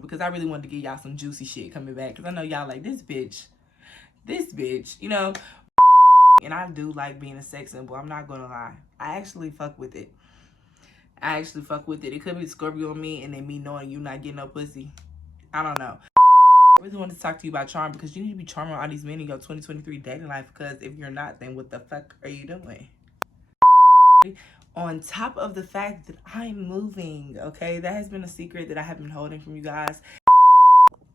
because I really wanted to give y'all some juicy shit coming back, because I know y'all like, this bitch, you know. And I do like being a sex symbol, I'm not gonna lie. I actually fuck with it. It could be Scorpio on me and then me knowing you not getting no pussy. I don't know. I really wanted to talk to you about charm, because you need to be charming all these men in your 2023 dating life, because if you're not, then what the fuck are you doing? On top of the fact that I'm moving, okay? That has been a secret that I have been holding from you guys.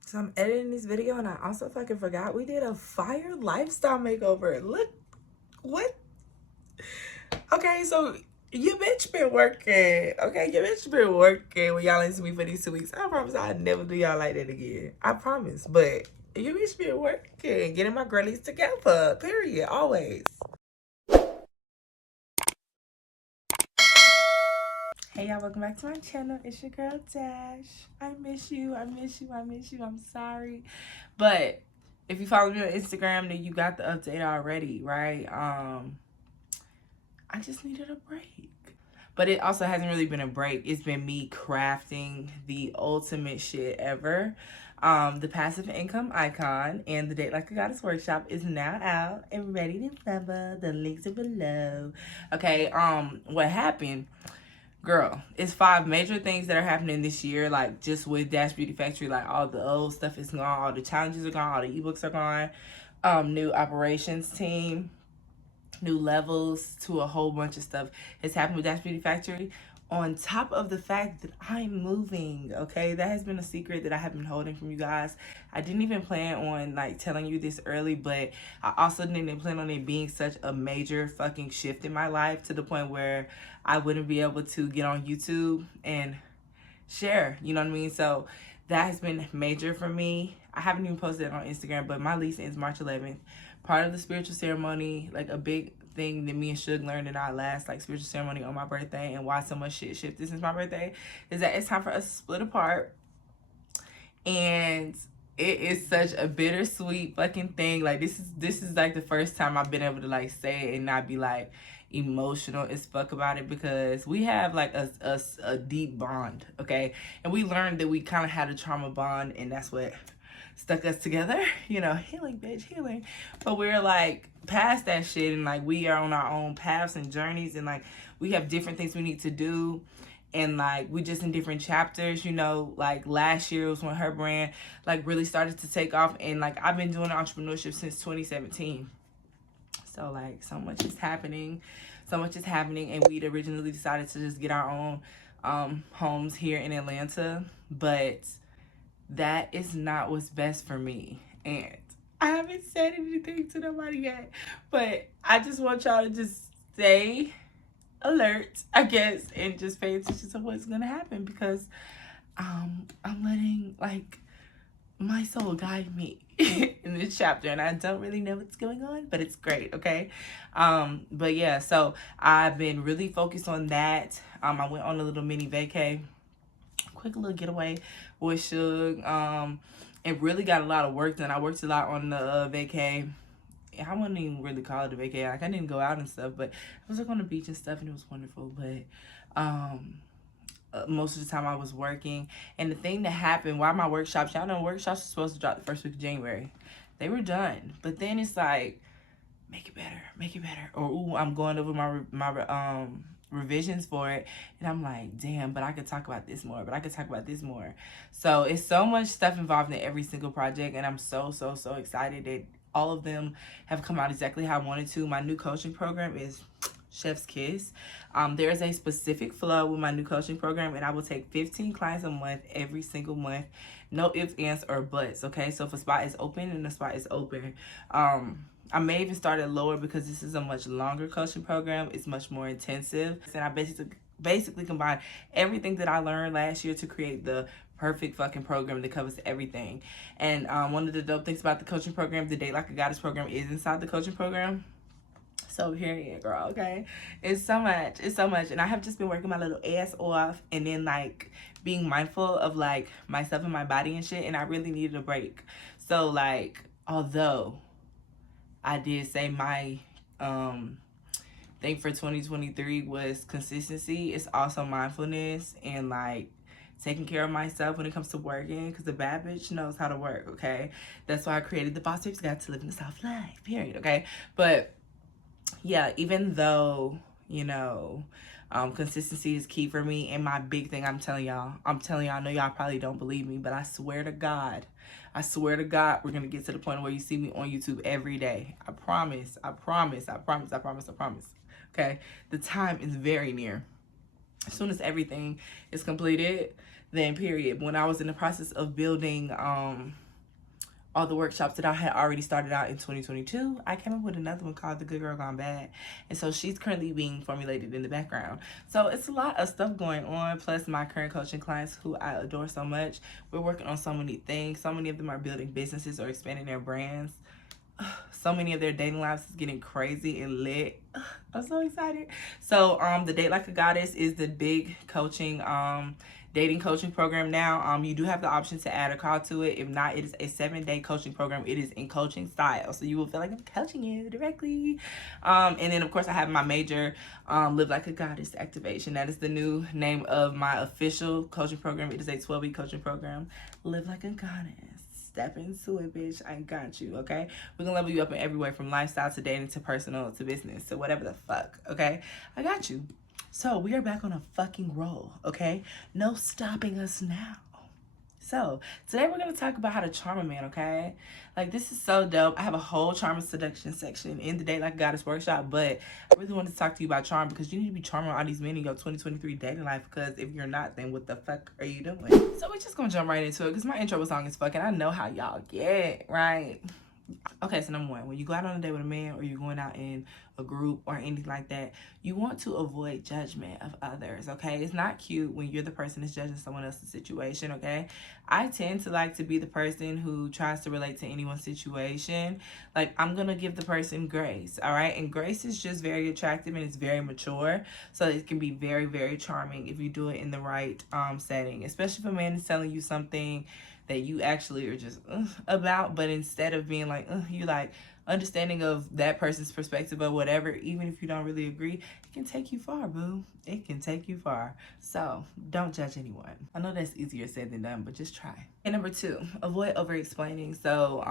So I'm editing this video and I also fucking forgot we did a fire lifestyle makeover. Look, what? Okay, so your bitch been working. Okay, your bitch been working when y'all listen to me for these 2 weeks. I promise I'll never do y'all like that again. I promise. But your bitch been working, getting my girlies together, period, always. Hey y'all, welcome back to my channel. It's your girl Dash. I miss you. I'm sorry. But if you follow me on Instagram, then you got the update already, right? I just needed a break. But it also hasn't really been a break. It's been me crafting the ultimate shit ever. The passive income icon and the Date Like a Goddess workshop is now out and ready to rumble. The links are below. Okay, what happened? Girl, it's 5 major things that are happening this year, like just with Dash Beauty Factory. Like all the old stuff is gone, all the challenges are gone, all the ebooks are gone. New operations team, new levels to a whole bunch of stuff has happened with Dash Beauty Factory. On top of the fact that I'm moving, okay? That has been a secret that I have been holding from you guys. I didn't even plan on like telling you this early, but I also didn't plan on it being such a major fucking shift in my life to the point where I wouldn't be able to get on YouTube and share, you know what I mean? So that has been major for me. I haven't even posted it on Instagram, but my lease ends March 11th. Part of the spiritual ceremony, like a big thing that me and Suge learned in our last like spiritual ceremony on my birthday, and why so much shit shifted since my birthday, is that it's time for us to split apart. And it is such a bittersweet fucking thing. Like this is like the first time I've been able to like say it and not be like emotional as fuck about it, because we have like a deep bond, okay? And we learned that we kind of had a trauma bond, and that's what stuck us together, you know. Healing, bitch, healing. But we're like past that shit, and like we are on our own paths and journeys, and like we have different things we need to do, and like we just in different chapters, you know. Like last year was when her brand like really started to take off, and like I've been doing entrepreneurship since 2017. So like so much is happening, and we'd originally decided to just get our own homes here in Atlanta, but that is not what's best for me. And I haven't said anything to nobody yet, but I just want y'all to just stay alert, I guess, and just pay attention to what's gonna happen, because I'm letting like my soul guide me in this chapter, and I don't really know what's going on, but it's great, okay? But yeah, so I've been really focused on that. I went on a little mini vacay, quick little getaway with Suge, and really got a lot of work done. I worked a lot on the vacay. I wouldn't even really call it a vacay. Like I didn't go out and stuff, but I was like on the beach and stuff, and it was wonderful. But most of the time I was working. And the thing that happened while my workshops, y'all know workshops are supposed to drop the first week of January. They were done, but then it's like, make it better, or ooh, I'm going over my revisions for it, and I'm like, damn, but I could talk about this more, So it's so much stuff involved in every single project, and I'm so excited that all of them have come out exactly how I wanted to. My new coaching program is chef's kiss. There is a specific flow with my new coaching program, and I will take 15 clients a month every single month. No ifs, ands, or buts, okay? So if a spot is open, then the spot is open. I may even start it lower because this is a much longer coaching program. It's much more intensive. And I basically combine everything that I learned last year to create the perfect fucking program that covers everything. And one of the dope things about the coaching program, the Date Like a Goddess program, is inside the coaching program. So period, girl, okay? It's so much. And I have just been working my little ass off, and then like being mindful of like myself and my body and shit, and I really needed a break. So like, although I did say my thing for 2023 was consistency, it's also mindfulness and like taking care of myself when it comes to working, because the bad bitch knows how to work, okay? That's why I created the Boss Babes Guide to Living the Soft Life, period, okay? But yeah, even though, you know, consistency is key for me, and my big thing, I'm telling y'all, I know y'all probably don't believe me, but I swear to God, we're gonna get to the point where you see me on YouTube every day. I promise. Okay, the time is very near. As soon as everything is completed, then period. When I was in the process of building all the workshops that I had already started out in 2022, I came up with another one called The Good Girl Gone Bad. And so she's currently being formulated in the background. So it's a lot of stuff going on, plus my current coaching clients who I adore so much. We're working on so many things. So many of them are building businesses or expanding their brands. So many of their dating lives is getting crazy and lit. I'm so excited. So the Date Like a Goddess is the big coaching dating coaching program now. You do have the option to add a call to it. If not, it is a 7-day coaching program. It is in coaching style, so you will feel like I'm coaching you directly. And then of course I have my major Live Like a Goddess activation. That is the new name of my official coaching program. It is a 12-week coaching program. Live Like a Goddess. Step into it, bitch. I got you, okay? We're gonna level you up in every way, from lifestyle to dating to personal to business to whatever the fuck, okay? I got you. So we are back on a fucking roll, okay? No stopping us now. So today we're gonna talk about how to charm a man, okay? Like, this is so dope. I have a whole charm and seduction section in the Date Like a Goddess workshop, but I really wanted to talk to you about charm, because you need to be charming all these men in your 2023 dating life, because if you're not, then what the fuck are you doing? So we're just gonna jump right into it, because my intro was long as fuck, and I know how y'all get, right? Okay, so number one, when you go out on a date with a man, or you're going out in a group or anything like that, you want to avoid judgment of others, okay? It's not cute when you're the person that's judging someone else's situation, okay? I tend to like to be the person who tries to relate to anyone's situation. Like, I'm gonna give the person grace, all right? And grace is just very attractive, and it's very mature, so it can be very, very charming if you do it in the right setting, especially if a man is telling you something that you actually are just about, but instead of being like, you like understanding of that person's perspective or whatever, even if you don't really agree, it can take you far, boo. It can take you far. So don't judge anyone. I know that's easier said than done, but just try. And number two, avoid over explaining. So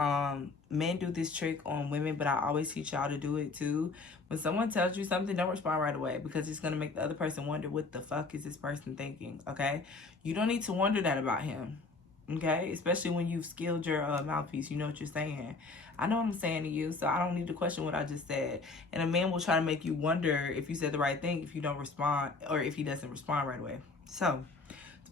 men do this trick on women, but I always teach y'all to do it too. When someone tells you something, don't respond right away, because it's gonna make the other person wonder, what the fuck is this person thinking, okay? You don't need to wonder that about him. Okay, especially when you've skilled your mouthpiece, you know what you're saying. I know what I'm saying to you, so I don't need to question what I just said. And a man will try to make you wonder if you said the right thing if you don't respond, or if he doesn't respond right away. So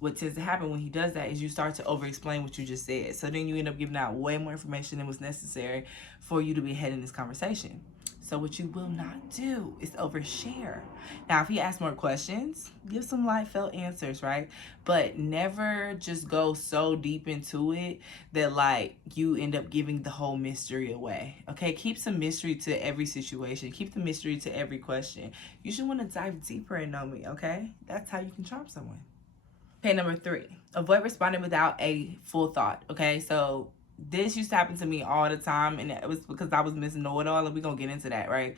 what tends to happen when he does that is you start to over-explain what you just said. So then you end up giving out way more information than was necessary for you to be ahead in this conversation. So what you will not do is overshare. Now, if he asks more questions, give some light felt answers, right? But never just go so deep into it that like you end up giving the whole mystery away. Okay, keep some mystery to every situation. Keep the mystery to every question. You should want to dive deeper and know me, okay? That's how you can charm someone. Okay, number three, avoid responding without a full thought, okay? So this used to happen to me all the time, and it was because I was missing know-it-all, and we're gonna get into that, right?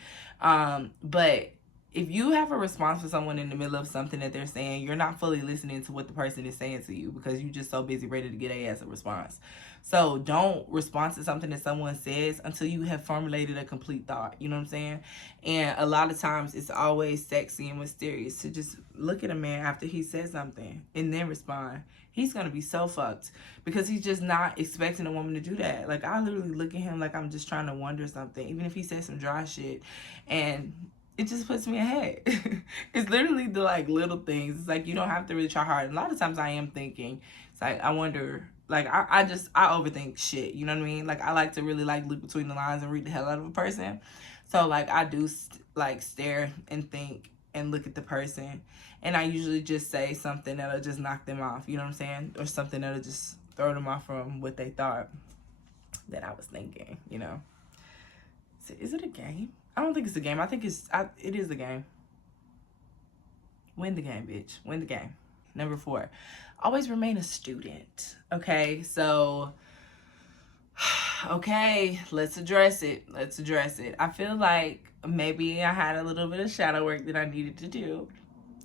But if you have a response for someone in the middle of something that they're saying, you're not fully listening to what the person is saying to you, because you're just so busy ready to get a as a response. So don't respond to something that someone says until you have formulated a complete thought. You know what I'm saying? And a lot of times it's always sexy and mysterious to just look at a man after he says something and then respond. He's going to be so fucked, because he's just not expecting a woman to do that. Like, I literally look at him like I'm just trying to wonder something, even if he says some dry shit, and it just puts me ahead. It's literally the like little things. It's like you don't have to really try hard. And a lot of times I am thinking, it's like I wonder, like I overthink shit, you know what I mean? Like, I like to really like look between the lines and read the hell out of a person. So like I do like stare and think and look at the person, and I usually just say something that'll just knock them off, you know what I'm saying? Or something that'll just throw them off from what they thought that I was thinking, you know? So is it a game? I don't think it's a game. I think it is a game. Win the game, bitch. Win the game. Number four, always remain a student, okay? So, okay, let's address it. Let's address it. I feel like maybe I had a little bit of shadow work that I needed to do.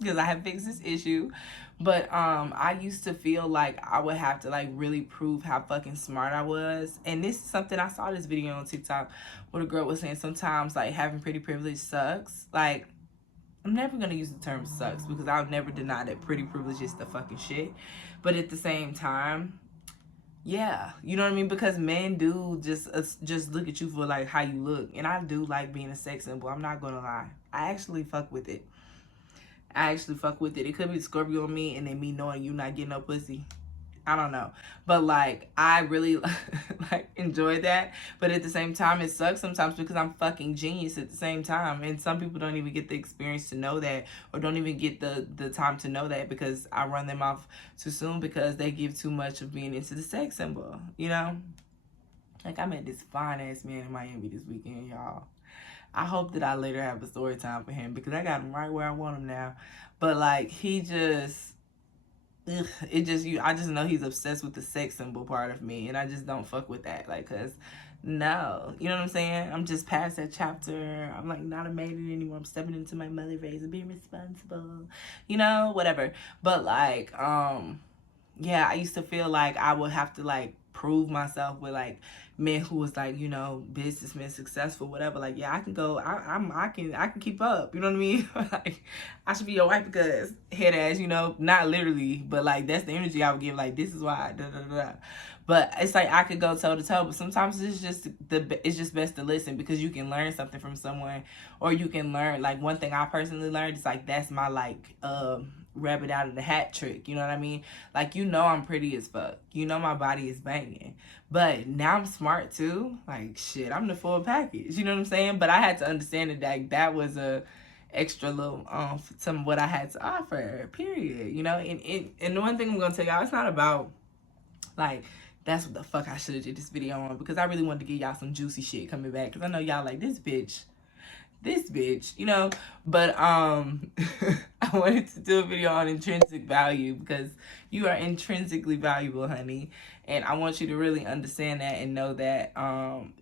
because I have fixed this issue. But I used to feel like I would have to like really prove how fucking smart I was. And this is something, I saw this video on TikTok where the girl was saying sometimes like having pretty privilege sucks. Like, I'm never gonna use the term sucks because I'll never deny that pretty privilege is the fucking shit. But at the same time, yeah, you know what I mean? Because men do just look at you for like how you look. And I do like being a sex symbol. I'm not gonna lie. I actually fuck with it. It could be Scorpio on me and then me knowing you not getting no pussy. I don't know. But like, I really like enjoy that. But at the same time, it sucks sometimes because I'm fucking genius at the same time. And some people don't even get the experience to know that, or don't even get the time to know that, because I run them off too soon because they give too much of being into the sex symbol, you know? Like, I met this fine ass man in Miami this weekend, y'all. I hope that I later have a story time for him because I got him right where I want him now. But like, he just, I just know he's obsessed with the sex symbol part of me, and I just don't fuck with that. Like, cause no, you know what I'm saying? I'm just past that chapter. I'm like not a maiden anymore. I'm stepping into my mother phase and being responsible, you know, whatever. But like, yeah, I used to feel like I would have to like prove myself with like men who was like, you know, businessmen, successful, whatever. Like, yeah, I can go, I can keep up. You know what I mean? Like, I should be your wife because head ass, you know, not literally, but like that's the energy I would give. Like, this is why, da da da. But it's like I could go toe to toe, but sometimes it's just best to listen because you can learn something from someone, or you can learn like one thing I personally learned is like that's my like rabbit out of the hat trick, you know what I mean? Like, you know, I'm pretty as fuck, you know, my body is banging, but now I'm smart too. Like, shit, I'm the full package, you know what I'm saying? But I had to understand that that was a extra little some of what I had to offer, period, you know. And the one thing I'm gonna tell y'all, it's not about like that's what the fuck I should have did this video on, because I really wanted to give y'all some juicy shit coming back, because I know y'all like this bitch, you know. But I wanted to do a video on intrinsic value because you are intrinsically valuable, honey. And I want you to really understand that and know that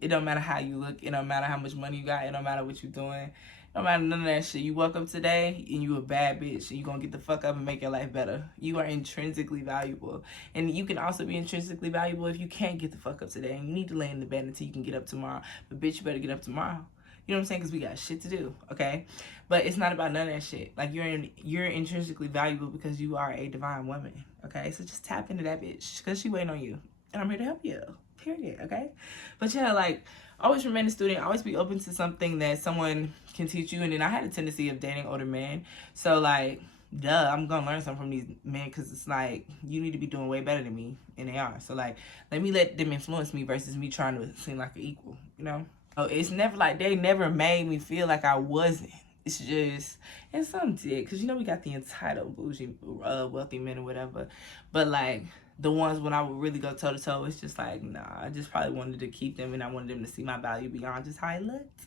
it don't matter how you look, it don't matter how much money you got, it don't matter what you're doing, it don't matter none of that shit. You woke up today and you a bad bitch and you gonna get the fuck up and make your life better. You are intrinsically valuable. And you can also be intrinsically valuable if you can't get the fuck up today and you need to lay in the bed until you can get up tomorrow. But bitch, you better get up tomorrow. You know what I'm saying? Because we got shit to do, okay? But it's not about none of that shit. Like, you're intrinsically valuable because you are a divine woman, okay? So just tap into that bitch because she waiting on you. And I'm here to help you, period, okay? But yeah, like, always remain a student. Always be open to something that someone can teach you. And then I had a tendency of dating older men. So, like, duh, I'm going to learn something from these men because it's like, you need to be doing way better than me. And they are. So, like, let me let them influence me versus me trying to seem like an equal, you know? Oh, it's never like they never made me feel like I wasn't. It's just, and some did, because you know we got the entitled, bougie, wealthy men or whatever. But like the ones when I would really go toe to toe, it's just like, nah, I just probably wanted to keep them and I wanted them to see my value beyond just how I looked.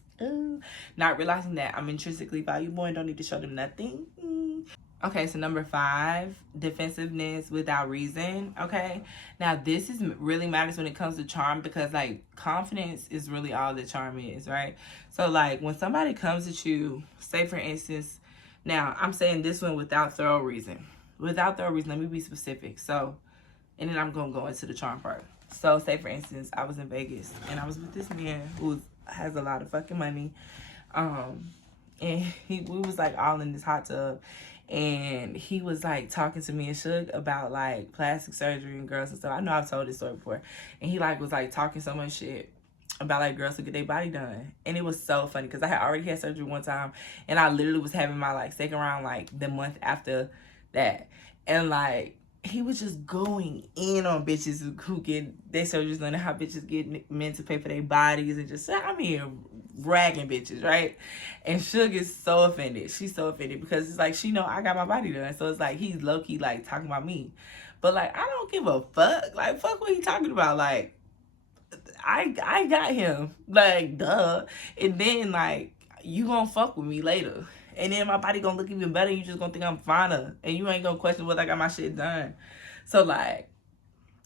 Not realizing that I'm intrinsically valuable and don't need to show them nothing. Okay, so number 5, defensiveness without reason, okay? Now, this is really matters when it comes to charm because, like, confidence is really all that charm is, right? So, like, when somebody comes at you, say, for instance, now, I'm saying this one without thorough reason. Without thorough reason, let me be specific. So, and then I'm going to go into the charm part. So, say, for instance, I was in Vegas, and I was with this man who has a lot of fucking money, and we was, like, all in this hot tub. And he was like talking to me and Suge about like plastic surgery and girls and stuff. I know I've told this story before. And he like was like talking so much shit about like girls who get their body done. And it was so funny because I had already had surgery one time and I literally was having my like second round like the month after that. And like he was just going in on bitches who get their surgeries done and how bitches get men to pay for their bodies and just, I mean, ragging bitches, right? And Suge is so offended. She's so offended because it's like, she know I got my body done. So it's like, he's low-key like talking about me. But like, I don't give a fuck. Like, fuck what he talking about. Like, I got him. Like, duh. And then like, you gonna fuck with me later. And then my body gonna look even better. You just gonna think I'm finer. And you ain't gonna question whether I got my shit done. So like,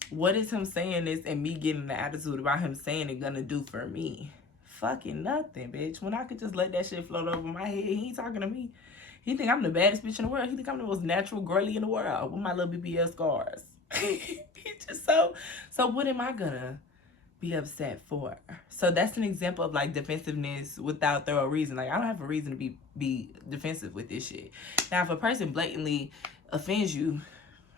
what is him saying this and me getting the attitude about him saying it gonna do for me? Fucking nothing, bitch. When I could just let that shit float over my head, he ain't talking to me. He think I'm the baddest bitch in the world. He think I'm the most natural girly in the world with my little BBL scars. He just so what am I gonna be upset for? So that's an example of like defensiveness without thorough reason. Like, I don't have a reason to be defensive with this shit. Now, if a person blatantly offends you,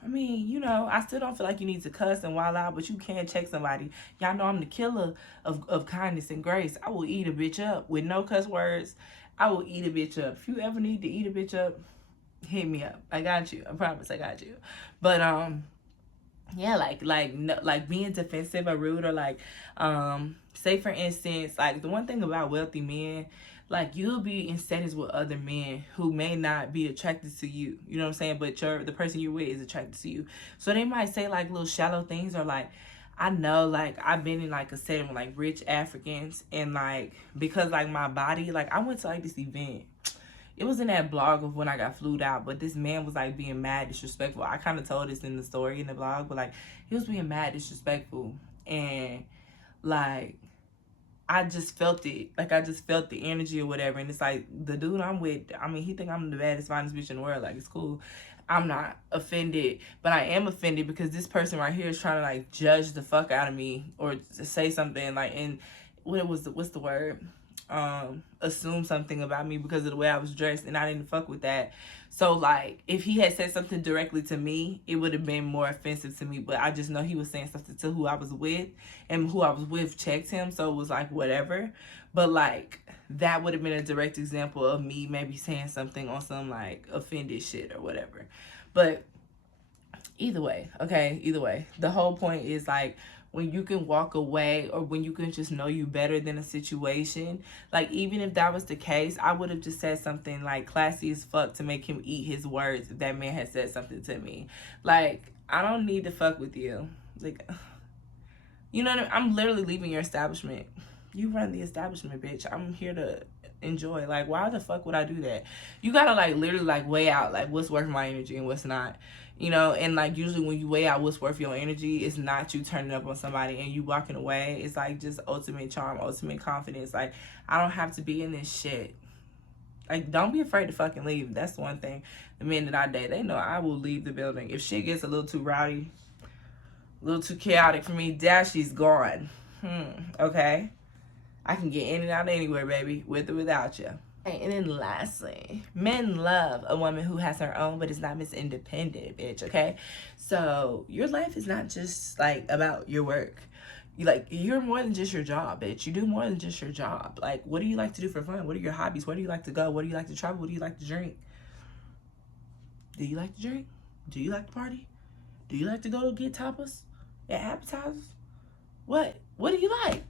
I mean, you know, I still don't feel like you need to cuss and wild out, but you can check somebody. Y'all know I'm the killer of kindness and grace. I will eat a bitch up with no cuss words. I will eat a bitch up. If you ever need to eat a bitch up, hit me up. I got you. I promise I got you. But yeah, like being defensive or rude, or like say for instance, like the one thing about wealthy men, like you'll be in settings with other men who may not be attracted to you, you know what I'm saying, but the person you're with is attracted to you. So they might say like little shallow things, or like, I know, like, I've been in like a setting with like rich Africans, and like because like my body, like I went to like this event. It was in that blog of when I got flued out, but this man was like being mad disrespectful. I kind of told this in the story in the blog, but like he was being mad disrespectful, and like I just felt it. Like I just felt the energy or whatever. And it's like the dude I'm with, I mean, he think I'm the baddest, finest bitch in the world. Like, it's cool. I'm not offended, but I am offended because this person right here is trying to like judge the fuck out of me, or to say something like, in what's the word? Assume something about me because of the way I was dressed, and I didn't fuck with that. So like if he had said something directly to me, it would have been more offensive to me, but I just know he was saying something to who I was with, and who I was with checked him, so it was like whatever. But like that would have been a direct example of me maybe saying something on some like offended shit or whatever. But either way, okay, either way, the whole point is like, when you can walk away, or when you can just know you better than a situation. Like, even if that was the case, I would have just said something like classy as fuck to make him eat his words if that man had said something to me. Like, I don't need to fuck with you. Like, you know what I mean? I'm literally leaving your establishment. You run the establishment, bitch. I'm here to enjoy. Like, why the fuck would I do that? You gotta like literally like weigh out like what's worth my energy and what's not, you know. And like usually when you weigh out what's worth your energy, it's not you turning up on somebody and you walking away. It's like just ultimate charm, ultimate confidence. Like, I don't have to be in this shit. Like, don't be afraid to fucking leave. That's one thing. The men that I date, they know I will leave the building. If shit gets a little too rowdy, a little too chaotic for me, Dashy's gone. Okay? I can get in and out anywhere, baby, with or without you. And then lastly, men love a woman who has her own but is not Miss Independent, bitch, okay? So your life is not just like about your work. You're more than just your job, bitch. You do more than just your job. Like, what do you like to do for fun? What are your hobbies? Where do you like to go? What do you like to travel? What do you like to drink? Do you like to drink? Do you like to party? Do you like to go get tapas and appetizers? What do you like?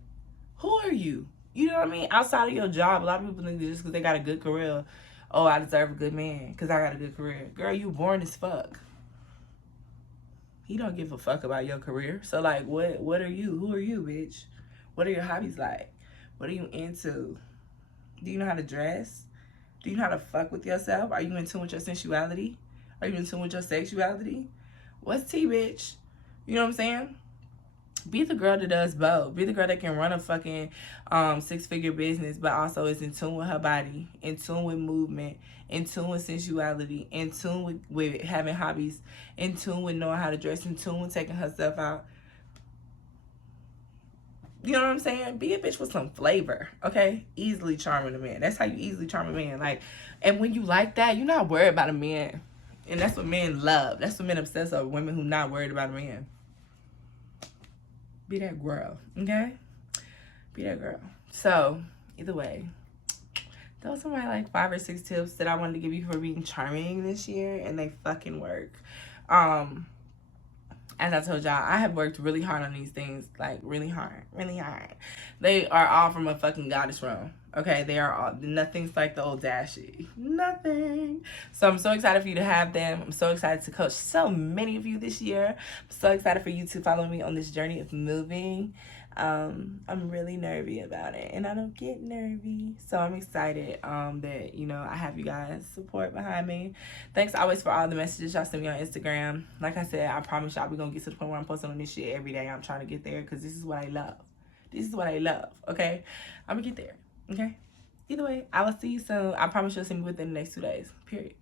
Who are you? You know what I mean? Outside of your job, a lot of people think that just because they got a good career, oh, I deserve a good man because I got a good career. Girl, you born as fuck. He don't give a fuck about your career. So, like, what are you? Who are you, bitch? What are your hobbies like? What are you into? Do you know how to dress? Do you know how to fuck with yourself? Are you in tune with your sensuality? Are you in tune with your sexuality? What's tea, bitch? You know what I'm saying? Be the girl that does both. Be the girl that can run a fucking six-figure business, but also is in tune with her body, in tune with movement, in tune with sensuality, in tune with having hobbies, in tune with knowing how to dress, in tune with taking herself out. You know what I'm saying? Be a bitch with some flavor, okay? Easily charming a man. That's how you easily charm a man. Like, and when you like that, you're not worried about a man. And that's what men love. That's what men obsess over, women who not worried about a man. Be that girl, okay? Be that girl. So, either way, those are my like 5 or 6 tips that I wanted to give you for being charming this year, and they fucking work. As I told y'all, I have worked really hard on these things, like really hard. They are all from a fucking goddess realm, okay? They are all, nothing's like the old Dashy, nothing. So I'm so excited for you to have them. I'm so excited to coach so many of you this year. I'm so excited for you to follow me on this journey of moving. I'm really nervy about it, and I don't get nervy, so I'm excited that, you know, I have you guys support behind me. Thanks always for all the messages y'all send me on Instagram. Like I said, I promise y'all we're gonna get to the point where I'm posting on this shit every day. I'm trying to get there because this is what I love. This is what I love, okay? I'm gonna get there, okay? Either way, I will see you soon. I promise you'll see me within the next 2 days. Period.